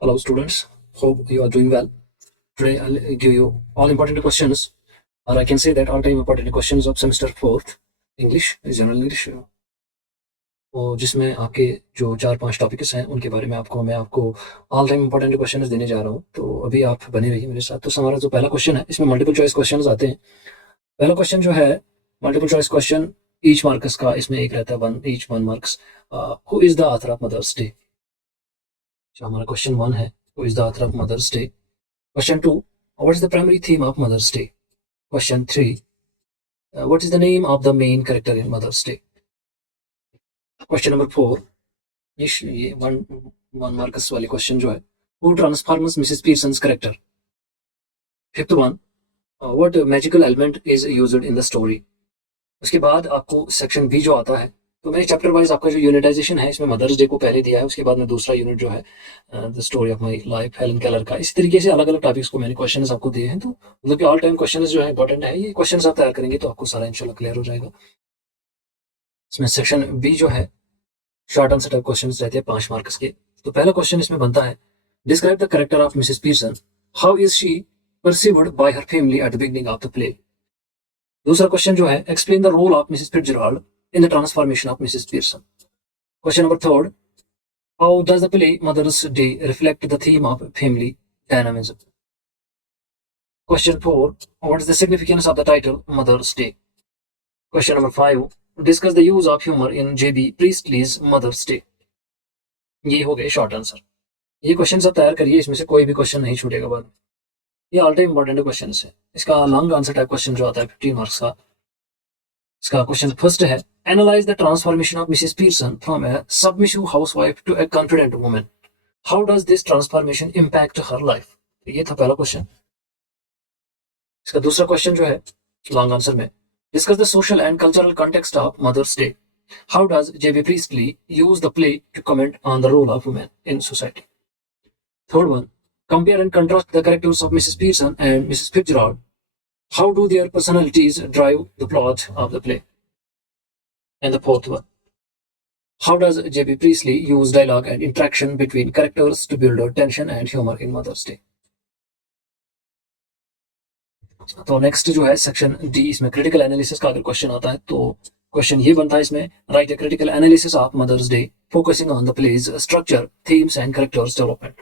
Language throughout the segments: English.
Hello, students. Hope you are doing well. Today, I'll give you all important questions, or I can say that all time important questions of semester fourth English, general English, और जिसमें आपके जो 4-5 topics हैं उनके बारे में मैं आपको ऑल टाइम इंपॉर्टेंट क्वेश्चंस देने जा रहा हूँ। तो अभी आप बने रहिए मेरे साथ। तो हमारा जो पहला क्वेश्चन है इसमें मल्टीपल चॉइस क्वेश्चंस आते हैं। पहला क्वेश्चन जो है multiple choice question each marks का, इसमें एक रहता है one marks. Who is the author of Mother's Day? जो हमारा क्वेश्चन 1 है, who is the author of Mother's Day. Question 2, what is the primary theme of Mother's Day? Question 3, what is the name of the main character in Mother's Day? Question number 4, ये one marks वाले question जो है, who transforms Mrs. Pearson's character? Fifth one, what magical element is used in the story? उसके बाद आपको section B जो आता है, तो मैंने चैप्टर वाइज आपका जो यूनिटाइजेशन है इसमें मदर्स डे को पहले दिया है, उसके बाद में दूसरा यूनिट जो है the story of my life Helen Keller का। इसी तरीके से अलग अलग टॉपिक्स को मैंने क्वेश्चंस आपको दिए हैं। तो मतलब कि ऑल टाइम क्वेश्चंस जो है इंपॉर्टेंट है, ये क्वेश्चंस आप तैयार करेंगे तो आपको सारा इंशाल्लाह क्लियर हो जाएगा। इसमें सेक्शन बी जो है शॉर्ट आंसर टाइप क्वेश्चन रहते हैं 5 मार्क्स के। तो पहला क्वेश्चन इसमें बनता है, describe the character of Mrs Pearson, how is she perceived by her family at the beginning of the play. दूसरा क्वेश्चन जो है, explain the role of Mrs Fitzgerald in the transformation of Mrs Pearson. Question number 3, how does the play Mother's Day reflect the theme of family dynamism? Question 4, what is the significance of the title Mother's Day? Question number 5, discuss the use of humor in J.B. Priestley's Mother's Day. ये हो गए short answer. ये question सब तैयार करिए, इसमें से कोई भी क्वेश्चन नहीं छूटेगा बाद में। ये ऑल टाइम इंपॉर्टेंट क्वेश्चन है। इसका लॉन्ग आंसर टाइप क्वेश्चन जो आता है 15 मार्क्स का, इसका क्वेश्चन फर्स्ट है, analyse the transformation of Mrs Pearson from a submissive housewife to a confident woman, how does this transformation impact her life. ये था पहला क्वेश्चन। इसका दूसरा क्वेश्चन जो है लॉन्ग आंसर में, discuss the social and cultural context of Mother's Day, how does J.B. Priestley use the play to comment on the role of women in society. Third one, compare and contrast the characters of Mrs. Pearson and Mrs. Fitzgerald, how do their personalities drive the plot of the play. And the fourth one, how does J.B. Priestley use dialogue and interaction between characters to build tension and humor in Mother's Day. तो next जो है section D, इसमें critical analysis का अगर question आता है तो question ये बनता है इसमें, write a critical analysis of Mother's Day focusing on the play's structure, themes and characters development.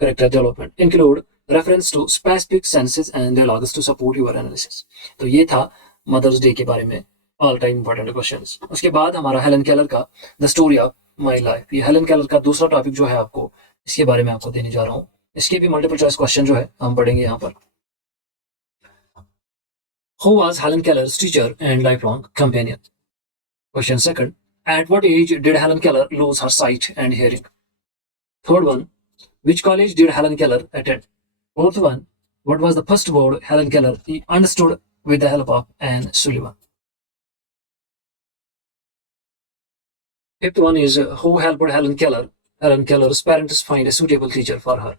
Character development include reference to specific scenes and dialogues to support your analysis. तो ये था मदर्स डे के बारे में all time important questions. उसके बाद हमारा Helen Keller का the story of my life, ये हेलन केलर का दूसरा टॉपिक जो है आपको इसके बारे में आपको देने जा रहा हूँ। इसके भी मल्टीपल चॉइस क्वेश्चन जो है हम पढ़ेंगे यहाँ पर। Who was Helen Keller's teacher and lifelong companion? Question second, at what age did Helen Keller lose her sight and hearing? Third one, which college did Helen Keller attend? Fourth one, what was the first word Helen Keller understood with the help of Anne Sullivan? Fifth one is, who helped Helen Keller's parents find a suitable teacher for her?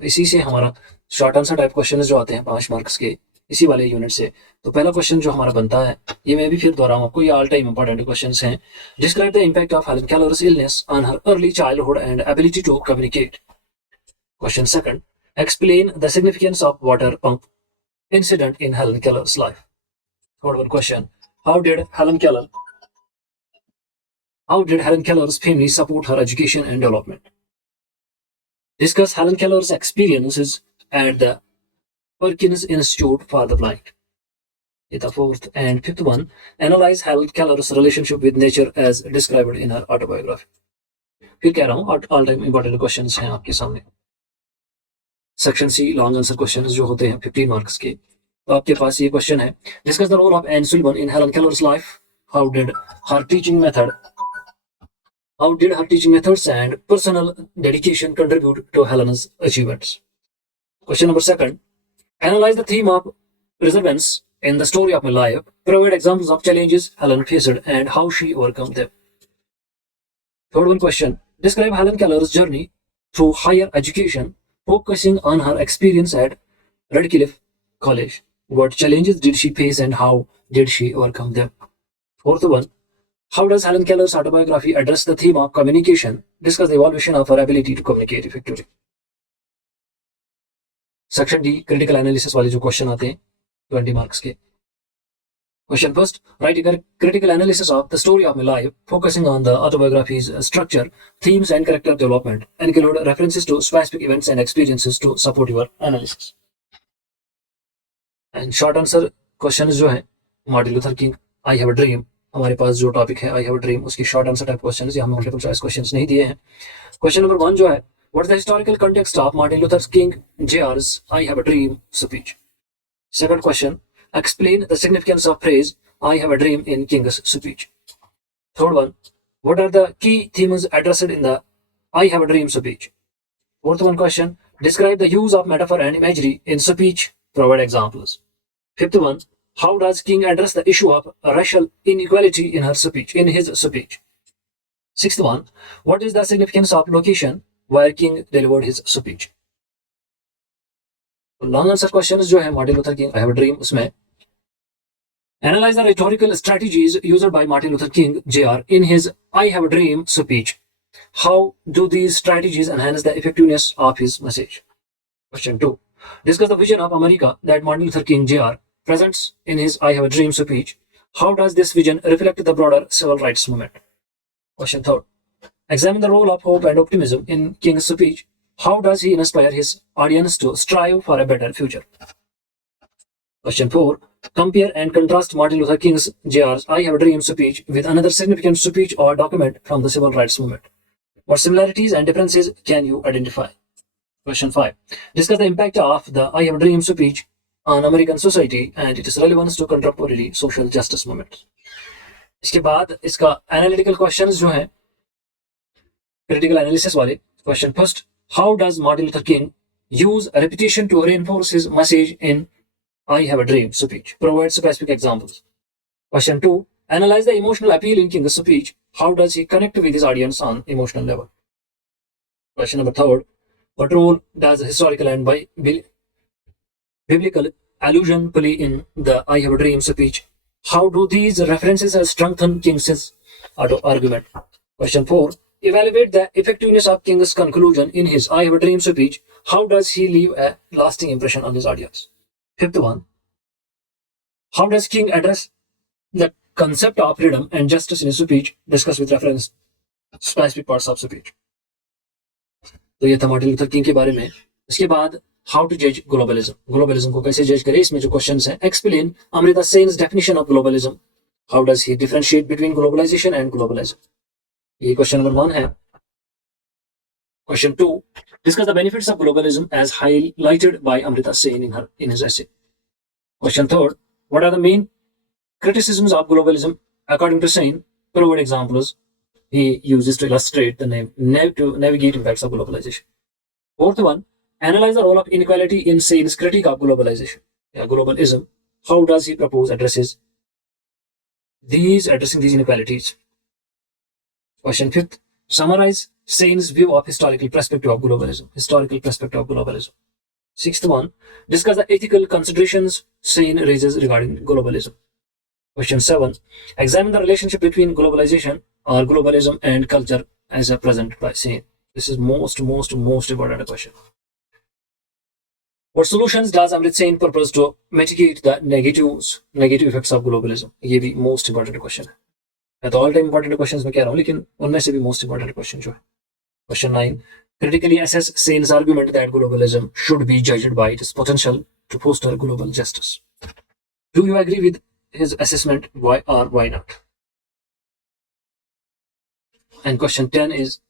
इसी से हमारा short answer type question जो आते हैं 5 marks के इसी वाले unit से। तो पहला क्वेश्चन जो हमारा बनता है, ये मैं भी फिर दोहराऊं आपको, ये ऑल टाइम इंपॉर्टेंट क्वेश्चंस हैं। Describe the impact of Helen Keller's illness on her early childhood and ability to communicate. Question second, explain the significance of water pump incident in Helen Keller's life. Third one question, how did Helen Keller's family support her education and development. Discuss Helen Keller's experiences at the Perkins Institute for the Blind. ये था fourth and fifth one, analyze Helen Keller's relationship with nature as described in her autobiography. फिर कह रहा हूँ all time important questions हैं आपके सामने। Section C long answer questions जो होते हैं 15 मार्क्स के। तो आपके पास ये क्वेश्चन है, discuss the role of Anne Sullivan in Helen Keller's life, how did her teaching methods and personal dedication contribute to Helen's achievements? Question number second, analyze the theme of perseverance in the story of my life. Provide examples of challenges Helen faced and how she overcome them. Third one question, describe Helen Keller's journey through higher education, focusing on her experience at Radcliffe College. What challenges did she face and how did she overcome them? Fourth one, How does Helen Keller's autobiography address the theme of communication? Discuss the evolution of her ability to communicate effectively. Section D critical analysis वाले जो question आते हैं 20 marks के. Question first, write a critical analysis of the story of my life, focusing on the autobiography's structure, themes, and character development. Include references to specific events and experiences to support your analysis. And short answer questions जो है Martin Luther King, I have a dream. हमारे पास जो topic है आई have a dream, उसकी short answer type question है. हमें multiple choice question नहीं दिए हैं. क्वेश्चन नंबर 1 जो है, what is the historical context of Martin Luther king juniors I have a dream speech. Second question, explain the significance of phrase I have a dream in King's speech. Third one, what are the key themes addressed in the I have a dream speech? Fourth one question, describe the use of metaphor and imagery in speech, provide examples. Fifth one, how does King address the issue of racial inequality in his speech? Sixth one, what is the significance of location where King delivered his speech? Long answer question जो है Martin Luther King I have a dream, उसमें analyse the rhetorical strategies used by Martin Luther King Junior in his I have a dream speech. How do these strategies enhance the effectiveness of his message. Question 2, discuss the vision of America that Martin Luther King Junior presents in his I have a dream speech. How does this vision reflect the broader civil rights movement? Question 3, examine the role of hope and optimism in King's speech. How does he inspire his audience to strive for a better future? Question 4, compare and contrast Martin Luther King Jr.'s I Have a Dream speech with another significant speech or document from the civil rights movement. What similarities and differences can you identify? Question 5, discuss the impact of the I Have a Dream speech on American society and its relevance to contemporary social justice movement. इसके बाद इसका analytical questions जो हैं critical analysis वाले. Question first, how does Martin Luther King use a repetition to reinforce his message in I Have a Dream speech? Provide specific examples. Question 2, analyze the emotional appeal in King's speech. How does he connect with his audience on emotional level? Question number 3, what role does historical and biblical allusion play in the I Have a Dream speech? How do these references strengthen King's argument? Question 4, evaluate the effectiveness of King's conclusion in his I Have a Dream speech. How does he leave a lasting impression on his audience? Fifth one, how does King address the concept of freedom and justice in his speech? Discuss with reference specific parts of speech. तो ये था Martin Luther king के बारे में. इसके बाद how to जज globalism, globalism को कैसे जज करें. इसमें जो क्वेश्चंस हैं, explain Amrita Sen's definition of globalism. How does he differentiate between globalisation and globalism. ये क्वेश्चन नंबर 1 है. Question 2, discuss the benefits of globalism as highlighted by Amrita Sen in his essay. Question 3, what are the main criticisms of globalism according to Sen? Provide examples he uses to illustrate the to navigate impacts of globalization. Fourth one, analyze the role of inequality in Sen's critique of globalization. Globalism. How does he propose addressing these inequalities? Question 5th, summarize Sen's view of historical perspective of globalism. Historical perspective of globalism. Sixth one, discuss the ethical considerations Sen raises regarding globalism. Question 7, examine the relationship between globalization or globalism and culture as present by Sen. This is most important question. What solutions does Amrit Sen propose to mitigate the negative effects of globalism? ये भी most important question है. मैं तो all time important questions में कह रहा हूं, लेकिन उनमें से भी मोस्ट इंपॉर्टेंट क्वेश्चन जो है. Question 9, critically assess Sen's argument that globalism should be judged by its potential to foster global justice. Do you agree with his assessment? Why or why not? And question 10 is,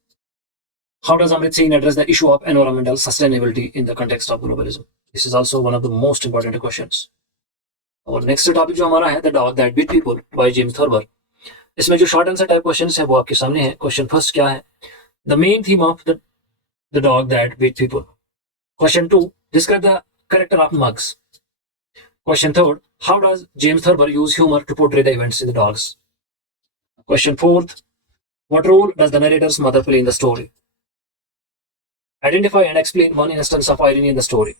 how does Amrit Sen address the issue of environmental sustainability in the context of globalism? This is also one of the most important questions. और next topic जो हमारा है, the dog that bit people by James Thurber. इसमें जो short answer type questions है वो आपके सामने है. क्वेश्चन फर्स्ट क्या है, the main theme of the dog that bit people. Question 2, describe the character of Muggs. Question 3, how does James Thurber use humour to portray the events in the dogs. Question 4, what role does the narrator's mother play in the story. Identify and explain one instance of irony in the story.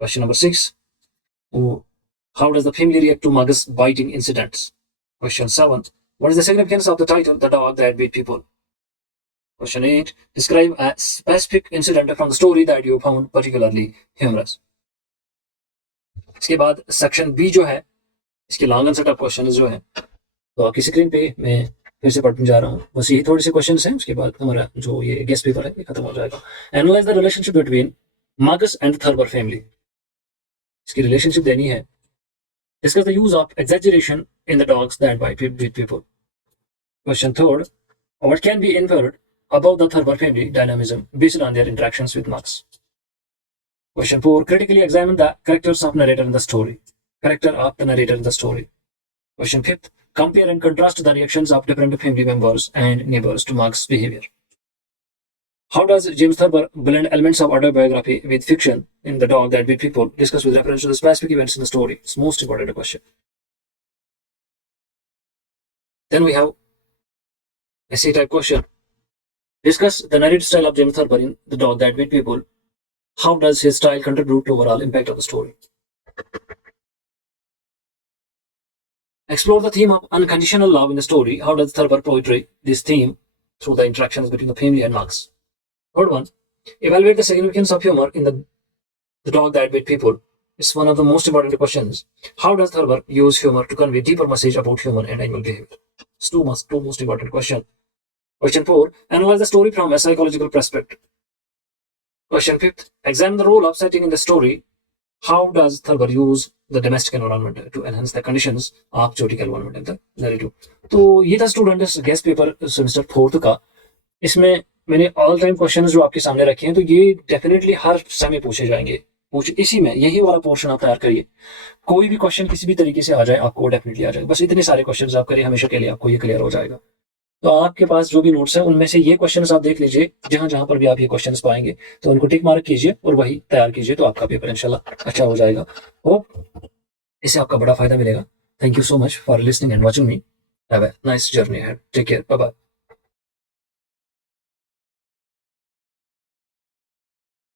Question number 6, how does the family react to Mug's biting incidents? Question 7, What is the significance of the title, The Dog That Beat People? Question 8. Describe a specific incident from the story that you found particularly humorous. इसके बाद section B जो है, इसके long answer type question जो है, तो आपकी screen पे मैं फिर से पढ़ने जा रहा हूँ. बस यही थोड़े से क्वेश्चन हैं, उसके बाद हमारा जो ये गेस्ट पेपर है ये खत्म हो जाएगा. Analyse the relationship between Marcus and Thurber family. इसकी रिलेशनशिप देनी है. Discuss the use of exaggeration in the dogs that bite people. Question third. What can be inferred about the Thurber family dynamism based on their interactions with Marx? Question 4. Critically examine the characters of narrator in the story. Character of the narrator in the story. Question 5. Compare and contrast the reactions of different family members and neighbors to Marx's behavior. How does James Thurber blend elements of autobiography with fiction in The Dog That Beat People? Discuss with reference to the specific events in the story. It's most important question. Then we have essay type question. Discuss the narrative style of James Thurber in The Dog That Beat People. How does his style contribute to overall impact of the story? Explore the theme of unconditional love in the story. How does Thurber portray this theme through the interactions between the family and Marx? Third one. Evaluate the significance of humor in the Dog That Beat People. It's one of the most important questions. How does Thurber use humor to convey deeper message about human and animal behavior? It's two most important questions. Question 4. Analyze the story from a psychological perspective. Question 5. Examine the role of setting in the story. How does Thurber use the domestic environment to enhance the conditions of chaotic environment in the narrative? तो ये था students guest paper semester 4 का. इसमें मैंने all time questions जो आपके सामने रखे हैं, तो ये डेफिनेटली हर समय पूछे जाएंगे. इसी में यही वाला पोर्शन आप तैयार करिए. कोई भी क्वेश्चन किसी भी तरीके से आ जाए, आपको डेफिनेटली आ जाएगा. बस इतने सारे क्वेश्चन आप करिए, हमेशा के लिए आपको ये क्लियर हो जाएगा. तो आपके पास जो भी नोट्स है उनमें से ये क्वेश्चंस आप देख लीजिए. जहां जहां पर भी आप ये क्वेश्चंस पाएंगे तो उनको टिक मार्क कीजिए और वही तैयार कीजिए, तो आपका पेपर इंशाल्लाह अच्छा हो जाएगा. होप इससे आपका बड़ा फायदा मिलेगा. Thank you so much for listening and watching me. Have a nice journey ahead. Take care. Bye bye.